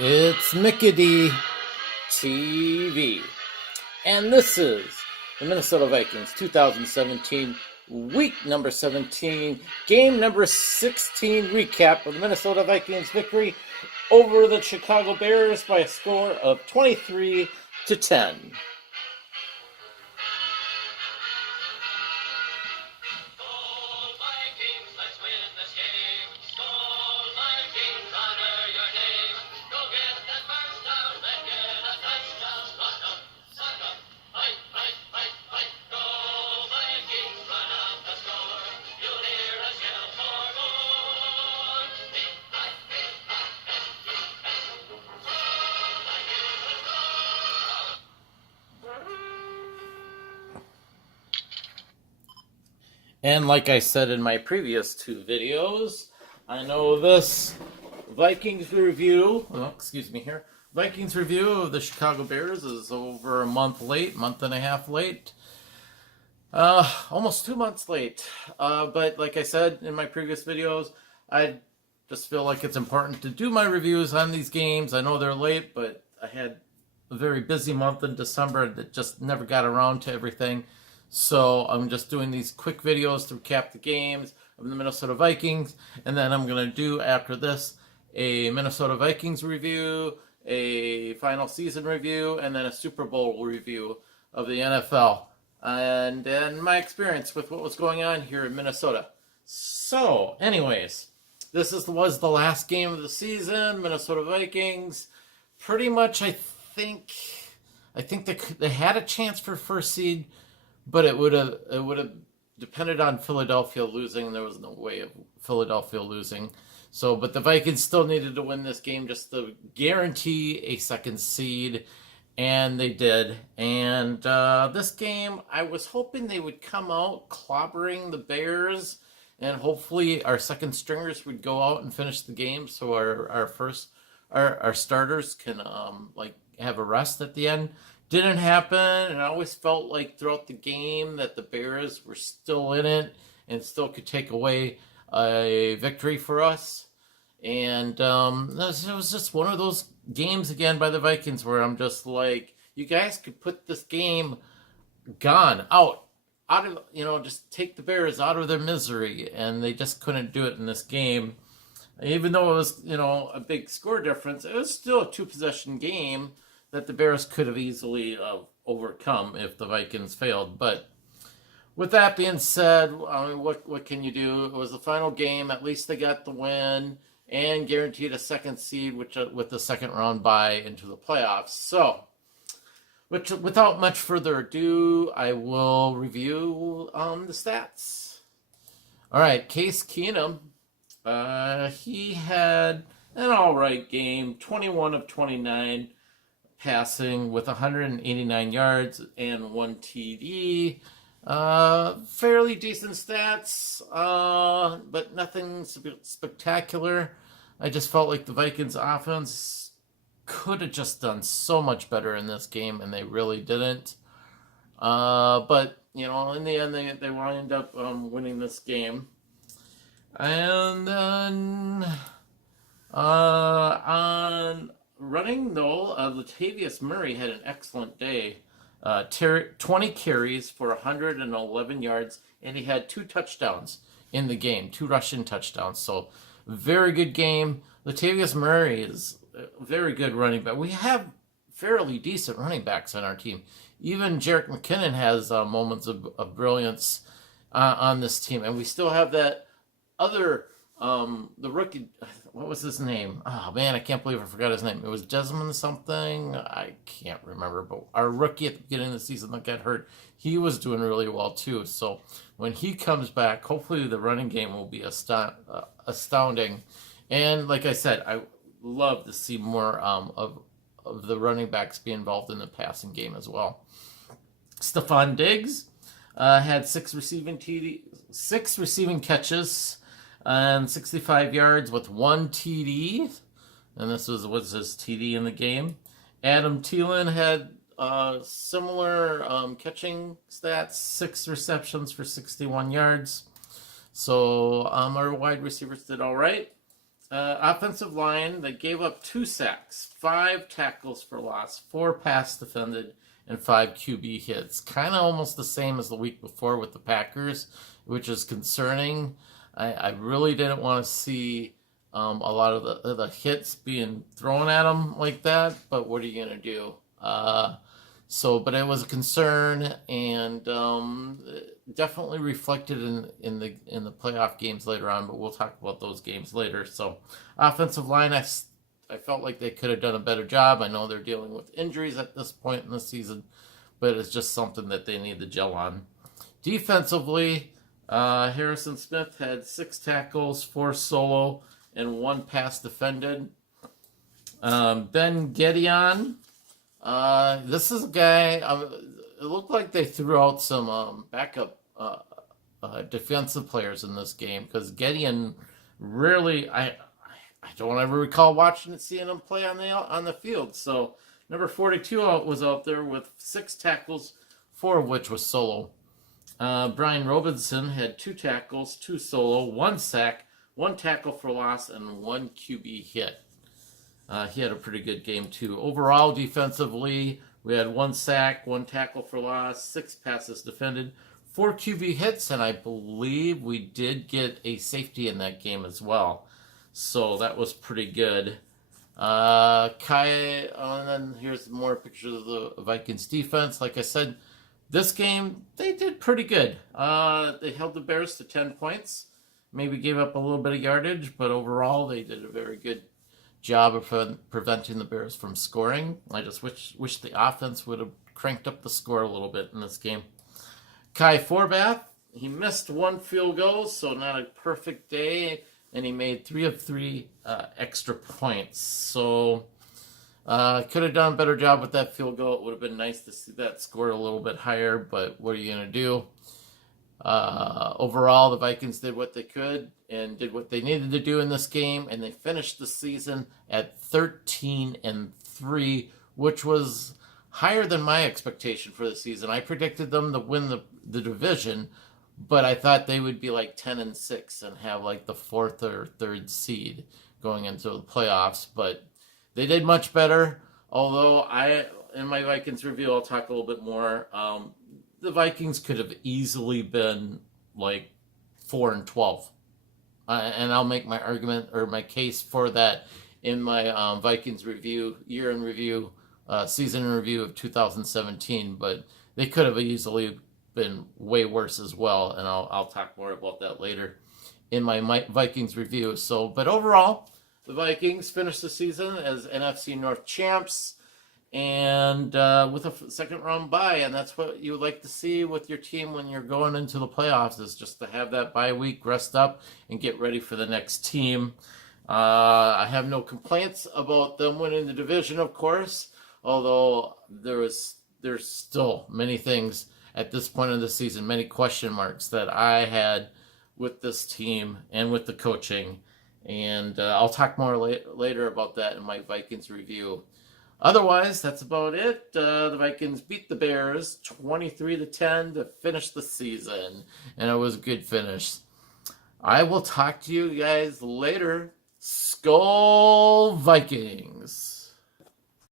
It's Mickey D TV, and this is the Minnesota Vikings 2017 week number 17, game number 16 recap of the Minnesota Vikings victory over the Chicago Bears by a score of 23-10. And like I said in my previous two videos, I know this Vikings review, Vikings review of the Chicago Bears is over a month and a half late. Almost 2 months late. But like I said in my previous videos, I just feel like it's important to do my reviews on these games. I know they're late, but I had a very busy month in December that just never got around to everything. So I'm just doing these quick videos to recap the games of the Minnesota Vikings. And then I'm going to do, after this, a Minnesota Vikings review, a final season review, and then a Super Bowl review of the NFL. And my experience with what was going on here in Minnesota. So, anyways, this was the last game of the season. Minnesota Vikings, pretty much, I think they had a chance for first seed, but it would have depended on Philadelphia losing. There was no way of Philadelphia losing. So, but the Vikings still needed to win this game just to guarantee a second seed, and they did. And this game, I was hoping they would come out clobbering the Bears, and hopefully our second stringers would go out and finish the game, so our starters can have a rest at the end. Didn't happen, and I always felt like throughout the game that the Bears were still in it and still could take away a victory for us. And it was just one of those games again by the Vikings where I'm just like, you guys could put this game out of, just take the Bears out of their misery, and they just couldn't do it in this game. Even though it was, a big score difference, it was still a two-possession game that the Bears could have easily overcome if the Vikings failed. But with that being said, what can you do? It was the final game. At least they got the win and guaranteed a second seed, with the second round bye into the playoffs. So, without much further ado, I will review the stats. All right, Case Keenum, he had an all right game, 21 of 29 passing with 189 yards and 1 TD. Fairly decent stats, but nothing spectacular. I just felt like the Vikings offense could have just done so much better in this game, and they really didn't. But, in the end, they wind up winning this game. And then on running, though, Latavius Murray had an excellent day. 20 carries for 111 yards, and he had 2 touchdowns in the game, 2 rushing touchdowns. So, very good game. Latavius Murray is a very good running back. We have fairly decent running backs on our team. Even Jerick McKinnon has moments of brilliance on this team, and we still have that other the rookie. What was his name? Oh man, I can't believe I forgot his name. It was Desmond something. I can't remember. But our rookie at the beginning of the season that got hurt, he was doing really well too. So when he comes back, hopefully the running game will be astounding. And like I said, I love to see more of the running backs be involved in the passing game as well. Stephon Diggs had 6 receiving catches and 65 yards with 1 TD, and this was his TD in the game. Adam Thielen had similar catching stats, 6 receptions for 61 yards. So our wide receivers did all right. Offensive line, they gave up 2 sacks, 5 tackles for loss, 4 pass defended, and 5 QB hits. Kind of almost the same as the week before with the Packers, which is concerning. I really didn't want to see a lot of the hits being thrown at them like that, but what are you going to do? But it was a concern, and definitely reflected in the playoff games later on. But we'll talk about those games later. So, offensive line, I felt like they could have done a better job. I know they're dealing with injuries at this point in the season, but it's just something that they need to gel on. Defensively, Harrison Smith had 6 tackles, 4 solo, and 1 pass defended. Ben Gedeon. This is a guy. It looked like they threw out some backup defensive players in this game because Gedeon really, I don't ever recall watching and seeing him play on the field. So number 42 was out there with 6 tackles, 4 of which was solo. Brian Robinson had 2 tackles, 2 solo, 1 sack, 1 tackle for loss, and 1 QB hit. He had a pretty good game too. Overall, defensively, we had 1 sack, 1 tackle for loss, 6 passes defended, 4 QB hits, and I believe we did get a safety in that game as well. So that was pretty good. And then here's more pictures of the Vikings defense. Like I said, this game, they did pretty good. They held the Bears to 10 points. Maybe gave up a little bit of yardage, but overall, they did a very good job of preventing the Bears from scoring. I just wish the offense would have cranked up the score a little bit in this game. Kai Forbath, he missed 1 field goal, so not a perfect day, and he made 3 of 3 extra points. So could have done a better job with that field goal. It would have been nice to see that score a little bit higher, but what are you going to do? Overall, the Vikings did what they could and did what they needed to do in this game, and they finished the season at 13-3, which was higher than my expectation for the season. I predicted them to win the division, but I thought they would be like 10-6 and have like the 4th or 3rd seed going into the playoffs, but they did much better. Although in my Vikings review, I'll talk a little bit more. The Vikings could have easily been like 4-12. And I'll make my argument or my case for that in my Vikings review, year in review, season in review of 2017. But they could have easily been way worse as well. And I'll talk more about that later in my Vikings review. But overall, the Vikings finished the season as NFC North champs. And with a 2nd round bye, and that's what you would like to see with your team when you're going into the playoffs, is just to have that bye week, rest up, and get ready for the next team. I have no complaints about them winning the division, of course, although there's still many things at this point in the season, many question marks that I had with this team and with the coaching, and I'll talk more later about that in my Vikings review. Otherwise, that's about it. The Vikings beat the Bears 23-10 to finish the season, and it was a good finish. I will talk to you guys later. Skol Vikings!